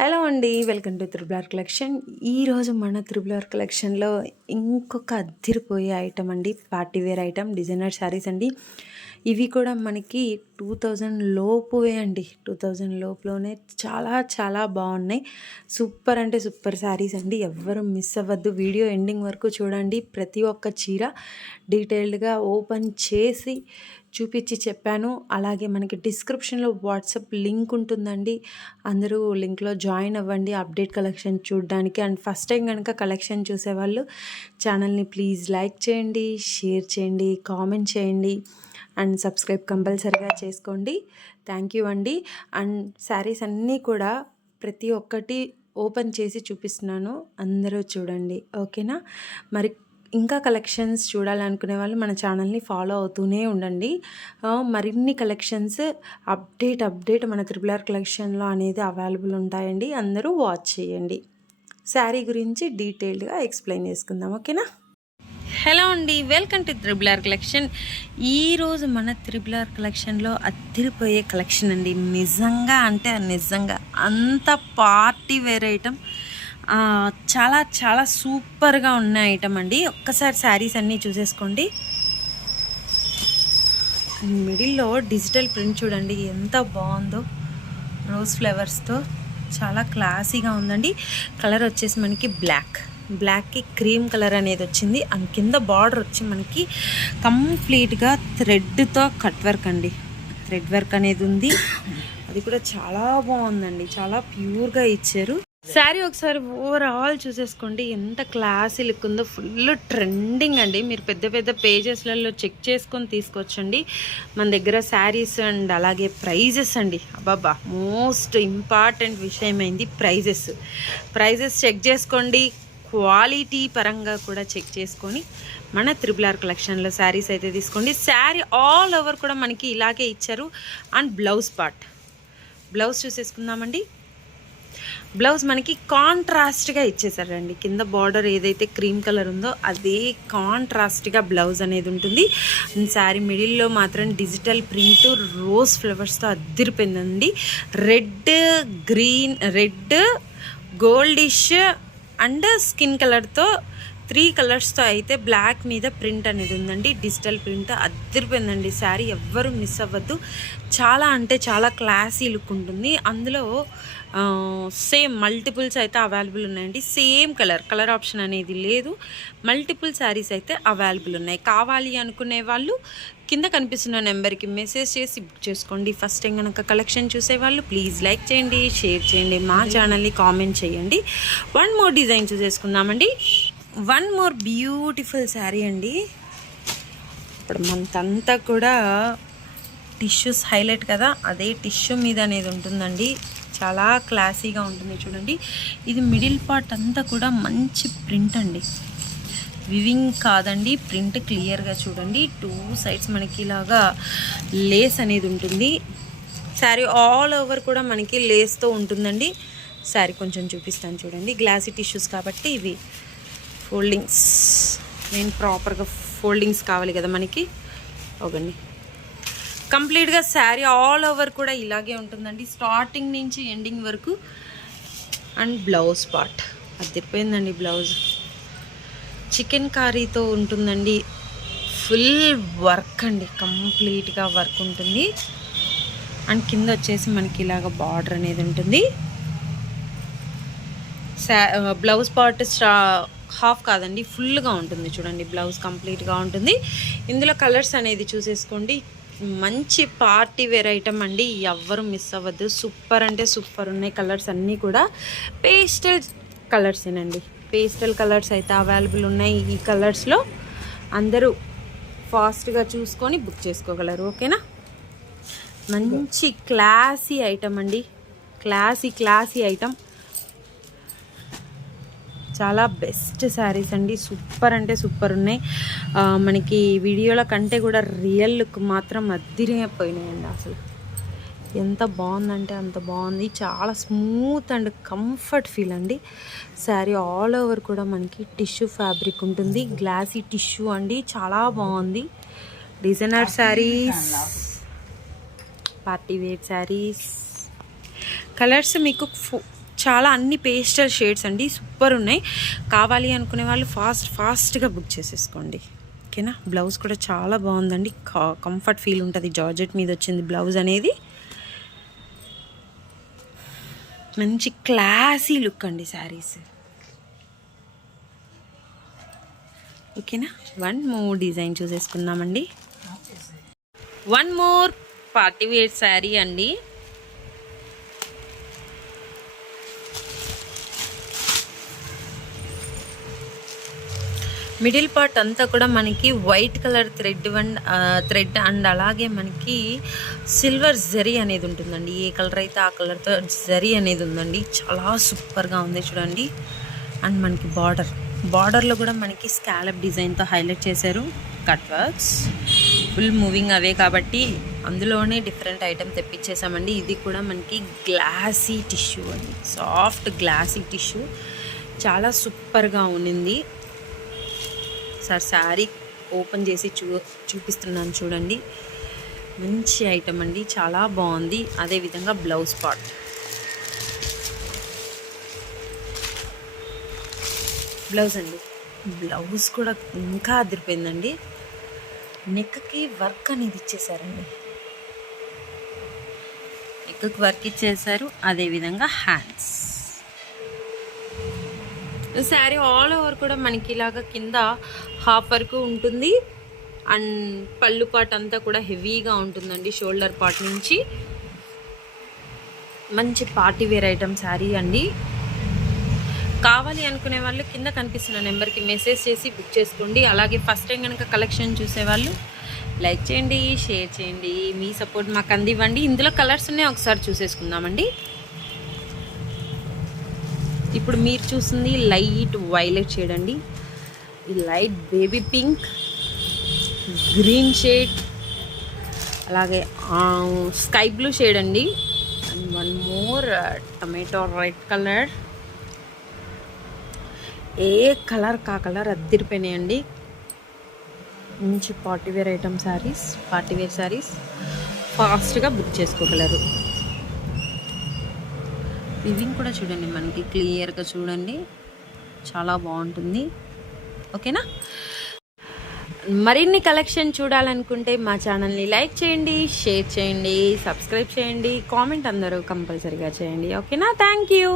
Hello అండి welcome to are collection. ఈరోజు మన త్రిబులార్ కలెక్షన్లో ఇంకొక అద్దిరిపోయే ఐటమ్ అండి party wear item designer saris అండి. ఇవి కూడా మనకి టూ థౌజండ్ లోపువే అండి. టూ థౌజండ్ లోపులోనే చాలా చాలా బాగున్నాయి. సూపర్ అంటే సూపర్ శారీస్ అండి. ఎవ్వరు మిస్ అవ్వద్దు. వీడియో ఎండింగ్ వరకు చూడండి. ప్రతి ఒక్క చీర డీటెయిల్డ్గా ఓపెన్ చేసి చూపించి చెప్పాను. అలాగే మనకి డిస్క్రిప్షన్లో వాట్సాప్ లింక్ ఉంటుందండి. అందరూ లింక్లో జాయిన్ అవ్వండి అప్డేట్ కలెక్షన్ చూడడానికి. అండ్ ఫస్ట్ టైం కనుక కలెక్షన్ చూసేవాళ్ళు ఛానల్ని ప్లీజ్ లైక్ చేయండి షేర్ చేయండి కామెంట్ చేయండి. అండ్ సబ్స్క్రైబ్ కంపల్సరీగా చేసుకోండి. థ్యాంక్ యూ అండి. అండ్ శారీస్ అన్నీ కూడా ప్రతి ఒక్కటి ఓపెన్ చేసి చూపిస్తున్నాను. అందరూ చూడండి. ఓకేనా? మరి ఇంకా కలెక్షన్స్ చూడాలనుకునే వాళ్ళు మన ఛానల్ని ఫాలో అవుతూనే ఉండండి. మరిన్ని కలెక్షన్స్ అప్డేట్ అప్డేట్ మన త్రిపుల్ ఆర్ కలెక్షన్లో అనేది అవైలబుల్ ఉంటాయండి. అందరూ వాచ్ చేయండి. శారీ గురించి డీటెయిల్డ్గా ఎక్స్ప్లెయిన్ చేసుకుందాం ఓకేనా? హలో అండి welcome to triple R collection ఈరోజు మన త్రిబుల్ ఆర్ కలెక్షన్లో అద్దరిపోయే కలెక్షన్ అండి. నిజంగా అంటే నిజంగా అంత పార్టీ వేర్ ఐటమ్. చాలా చాలా సూపర్గా ఉన్న ఐటమ్ అండి. ఒక్కసారి శారీస్ అన్నీ చూసేసుకోండి. మిడిల్లో డిజిటల్ ప్రింట్ చూడండి ఎంత బాగుందో. రోజ్ ఫ్లవర్స్తో చాలా క్లాసీగా ఉందండి. కలర్ వచ్చేసి మనకి బ్లాక్. బ్లాక్కి క్రీమ్ కలర్ అనేది వచ్చింది. అండ్ కింద బార్డర్ వచ్చి మనకి కంప్లీట్గా థ్రెడ్తో కట్ వర్క్ అండి. థ్రెడ్ వర్క్ అనేది ఉంది. అది కూడా చాలా బాగుందండి. చాలా ప్యూర్గా ఇచ్చారు. శారీ ఒకసారి ఓవరాల్ చూసేసుకోండి. ఎంత క్లాసీ లుక్ ఉందో ఫుల్ ట్రెండింగ్ అండి. మీరు పెద్ద పెద్ద పేజెస్లలో చెక్ చేసుకొని తీసుకొచ్చండి. మన దగ్గర శారీస్ అండ్ అలాగే ప్రైజెస్ అండి. అబ్బాబా మోస్ట్ ఇంపార్టెంట్ విషయమైంది ప్రైజెస్ ప్రైజెస్ చెక్ చేసుకోండి. క్వాలిటీ పరంగా కూడా చెక్ చేసుకొని మన త్రిబుల్ ఆర్ కలెక్షన్లో శారీస్ అయితే తీసుకోండి. శారీ ఆల్ ఓవర్ కూడా మనకి ఇలాగే ఇచ్చారు. అండ్ బ్లౌజ్ పార్ట్ బ్లౌజ్ చూసేసుకుందామండి. బ్లౌజ్ మనకి కాంట్రాస్ట్గా ఇచ్చేసారండి కింద బార్డర్ ఏదైతే క్రీమ్ కలర్ ఉందో అదే కాంట్రాస్ట్గా బ్లౌజ్ అనేది ఉంటుంది. శారీ మిడిల్లో మాత్రం డిజిటల్ ప్రింట్ రోజ్ ఫ్లవర్స్తో అద్దరిపోయిందండి. Red green red goldish and skin కలర్తో త్రీ కలర్స్తో అయితే బ్లాక్ మీద ప్రింట్ అనేది ఉందండి. డిజిటల్ ప్రింట్ అద్దరిపోయిందండి శారీ ఎవ్వరు మిస్ అవ్వద్దు. చాలా అంటే చాలా క్లాసీ లుక్ ఉంటుంది. అందులో సేమ్ మల్టిపుల్స్ అయితే అవైలబుల్ ఉన్నాయండి. సేమ్ కలర్ కలర్ ఆప్షన్ అనేది లేదు. మల్టిపుల్ శారీస్ అయితే అవైలబుల్ ఉన్నాయి. కావాలి అనుకునే వాళ్ళు కింద కనిపిస్తున్న నెంబర్కి మెసేజ్ చేసి బుక్ చేసుకోండి. ఫస్ట్ టైం కనుక కలెక్షన్ చూసేవాళ్ళు ప్లీజ్ లైక్ చేయండి షేర్ చేయండి మా ఛానల్ని కామెంట్ చేయండి. వన్ మోర్ డిజైన్ చూసేసుకుందామండి. వన్ మోర్ బ్యూటిఫుల్ శారీ అండి. ఇప్పుడు మనకంతా కూడా టిష్యూస్ హైలైట్ కదా అదే టిష్యూ మీద అనేది ఉంటుందండి. చాలా క్లాసీగా ఉంటుంది చూడండి. ఇది మిడిల్ పార్ట్ అంతా కూడా మంచి ప్రింట్ అండి. వివింగ్ కాదండి ప్రింట్ క్లియర్గా చూడండి. టూ సైడ్స్ మనకి ఇలాగా లేస్ అనేది ఉంటుంది. శారీ ఆల్ ఓవర్ కూడా మనకి లేస్తో ఉంటుందండి. శారీ కొంచెం చూపిస్తాను చూడండి. గ్లాసీ టిష్యూస్ కాబట్టి ఇవి. ఫోల్డింగ్స్. మెయిన్ ప్రాపర్గా ఫోల్డింగ్స్ కావాలి కదా మనకి? ఒకండి కంప్లీట్గా శారీ ఆల్ ఓవర్ కూడా ఇలాగే ఉంటుందండి. స్టార్టింగ్ నుంచి ఎండింగ్ వరకు అండ్ బ్లౌజ్ పార్ట్. అది బ్లౌజ్. చికెన్ కర్రీతో ఉంటుందండి. ఫుల్ వర్క్ అండి. కంప్లీట్గా వర్క్ ఉంటుంది. అండ్ కింద వచ్చేసి మనకి ఇలాగ బార్డర్ అనేది ఉంటుంది. బ్లౌజ్ పార్ట్ స్టా హాఫ్ కాదండి ఫుల్గా ఉంటుంది చూడండి బ్లౌజ్ కంప్లీట్గా ఉంటుంది. ఇందులో కలర్స్ అనేది చూసేసుకోండి. మంచి పార్టీ వేర్ ఐటమ్ అండి ఎవ్వరు మిస్ అవ్వద్దు. సూపర్ అంటే సూపర్ ఉన్నాయి కలర్స్ అన్నీ కూడా. పేస్టల్ కలర్సేనండి. పేస్టల్ కలర్స్ అయితే అవైలబుల్ ఉన్నాయి ఈ కలర్స్లో. అందరూ ఫాస్ట్గా చూసుకొని బుక్ చేసుకోగలరు ఓకేనా? మంచి క్లాసీ ఐటమ్ అండి. Classy classy item. చాలా బెస్ట్ శారీస్ అండి. సూపర్ అంటే సూపర్ ఉన్నాయి. మనకి వీడియోల కంటే కూడా రియల్ లుక్ మాత్రం అద్దిరిపోయినాయండి అసలు. ఎంత బాగుందంటే అంత బాగుంది. చాలా స్మూత్ అండ్ కంఫర్ట్ ఫీల్ అండి. శారీ ఆల్ ఓవర్ కూడా మనకి టిష్యూ ఫ్యాబ్రిక్ ఉంటుంది. గ్లాసీ టిష్యూ అండి. చాలా బాగుంది. Designer saris party wear saris colours మీకు చాలా అన్ని పేస్టల్ షేడ్స్ అండి సూపర్ ఉన్నాయి. కావాలి అనుకునే వాళ్ళు ఫాస్ట్ ఫాస్ట్గా బుక్ చేసేసుకోండి. ఓకేనా? బ్లౌజ్ కూడా చాలా బాగుందండి. కంఫర్ట్ ఫీల్ ఉంటుంది. జార్జెట్ మీద వచ్చింది బ్లౌజ్ అనేది. మంచి క్లాసీ లుక్ అండి శారీస్. ఓకేనా? One more design చూసేసుకుందామండి. One more party wear sari అండి. మిడిల్ పార్ట్ అంతా కూడా మనకి white colour thread and thread and అలాగే మనకి సిల్వర్ జరీ అనేది ఉంటుందండి. ఏ కలర్ అయితే ఆ కలర్తో జరీ అనేది ఉందండి. చాలా సూపర్గా ఉంది చూడండి. అండ్ మనకి బార్డర్. బార్డర్లో కూడా మనకి స్కాలప్ డిజైన్తో హైలైట్ చేశారు కట్ వర్క్స్. ఫుల్ మూవింగ్ అవే కాబట్టి అందులోనే డిఫరెంట్ ఐటమ్ తెప్పించేసామండి ఇది కూడా మనకి గ్లాసీ టిష్యూ అండి. Soft glossy tissue. చాలా సూపర్గా ఉన్నింది ఒకసారి శారీ ఓపెన్ చేసి చూ చూపిస్తున్నాను చూడండి. మంచి ఐటమ్ అండి. చాలా బాగుంది. అదేవిధంగా బ్లౌజ్ పార్ట్. బ్లౌజ్ అండి. బ్లౌజ్ కూడా ఇంకా అదిరిపోయిందండి. నెక్కి వర్క్ అనేది ఇచ్చేసారండి. నెక్కి వర్క్ ఇచ్చేసారు. అదేవిధంగా హ్యాండ్స్. శారీ ఆల్ ఓవర్ కూడా మనకి ఇలాగ కింద హాఫ్ వరకు ఉంటుంది. అండ్ పళ్ళు పాట్ అంతా కూడా హెవీగా ఉంటుందండి షోల్డర్ పార్ట్ నుంచి. మంచి పార్టీ వేర్ ఐటమ్ శారీ అండి. కావాలి అనుకునే వాళ్ళు కింద కనిపిస్తున్న నెంబర్కి మెసేజ్ చేసి బుక్ చేసుకోండి. అలాగే ఫస్ట్ టైం కనుక కలెక్షన్ చూసేవాళ్ళు లైక్ చేయండి షేర్ చేయండి. మీ సపోర్ట్ మాకు అందివ్వండి. ఇందులో కలర్స్ ఉన్నాయి ఒకసారి చూసేసుకుందామండి. ఇప్పుడు మీరు చూస్తుంది లైట్ వైలెట్ షేడ్ అండి. ఈ light baby pink green shade అలాగే స్కై బ్లూ షేడ్ అండి. And one more tomato red colour. A colour కా కలర్ అద్దరిపోయినాయండి. మంచి party wear item saris party wear saris ఫాస్ట్గా బుక్ చేసుకోగలరు. వివింగ్ కూడా చూడండి మనకి క్లియర్గా చూడండి. చాలా బాగుంటుంది. ఓకేనా? మరిన్ని కలెక్షన్ చూడాలనుకుంటే మా ఛానల్ని లైక్ చేయండి షేర్ చేయండి సబ్స్క్రైబ్ చేయండి కామెంట్ అందరూ కంపల్సరీగా చేయండి. ఓకేనా? Thank you